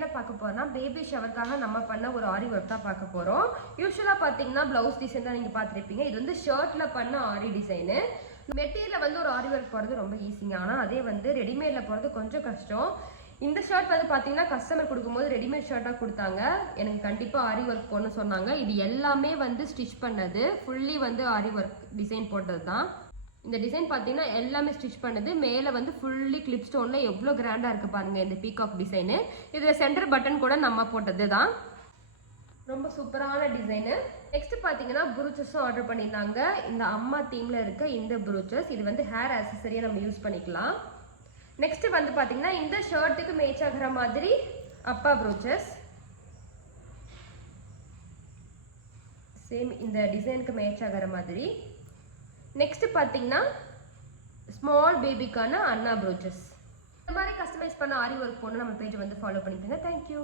என்ன பார்க்க போறோம்னா பேபி ஷவருக்காக நம்ம பண்ண ஒரு ஆரி ஒர்க் தான் பார்க்க போறோம். யூசுவலா பாத்தீங்கன்னா பிளவுஸ் டிசைன் தான் நீங்க பார்த்திருப்பீங்க. இது வந்து ஷர்ட்ல பண்ண ஆரி டிசைனு. மெட்டீரியல்ல வந்து ஒரு ஆரி ஒர்க் போறது ரொம்ப ஈஸிங்க. ஆனா அதே வந்து ரெடிமேட்ல போறது கொஞ்சம் கஷ்டம். இந்த ஷர்ட் வந்து பாத்தீங்கன்னா கஸ்டமர் கொடுக்கும்போது ரெடிமேட் ஷர்ட்டா கொடுத்தாங்க. எனக்கு கண்டிப்பா ஆரி ஒர்க் போடணும்னு சொன்னாங்க. இது எல்லாமே வந்து ஸ்டிச் பண்ணது, ஃபுல்லி வந்து ஆரி ஒர்க் டிசைன் போட்டது தான். இந்த டிசைன் பார்த்தீங்கன்னா எல்லாமே ஸ்டிச் பண்ணது. மேலே வந்து ஃபுல்லி கிளிப் ஸ்டோன்ல எவ்வளோ கிராண்டாக இருக்குது பாருங்க இந்த பீகாக் டிசைனு. இதில் சென்டர் பட்டன் கூட நம்ம போட்டது தான். ரொம்ப சூப்பரான டிசைனு. நெக்ஸ்ட் பார்த்தீங்கன்னா ப்ரூச்சஸும் ஆர்டர் பண்ணியிருந்தாங்க. இந்த அம்மா தீமில் இருக்க இந்த ப்ரூச்சஸ், இது வந்து ஹேர் ஆக்சஸரியாக நம்ம யூஸ் பண்ணிக்கலாம். நெக்ஸ்ட் வந்து பார்த்தீங்கன்னா இந்த ஷர்ட்டுக்கு மேட்ச் ஆகிற மாதிரி அப்பா ப்ரூச்சஸ், சேம் இந்த டிசைனுக்கு மேட்ச் ஆகிற மாதிரி. நெக்ஸ்ட் பார்த்தீங்கன்னா ஸ்மால் பேபிக்கான அண்ணா ப்ரோச்சஸ். இந்த மாதிரி கஸ்டமைஸ் பண்ண ஆரி ஒர்க் போன நம்ம பேஜை வந்து ஃபாலோ பண்ணிக்கோங்க. தேங்க்யூ.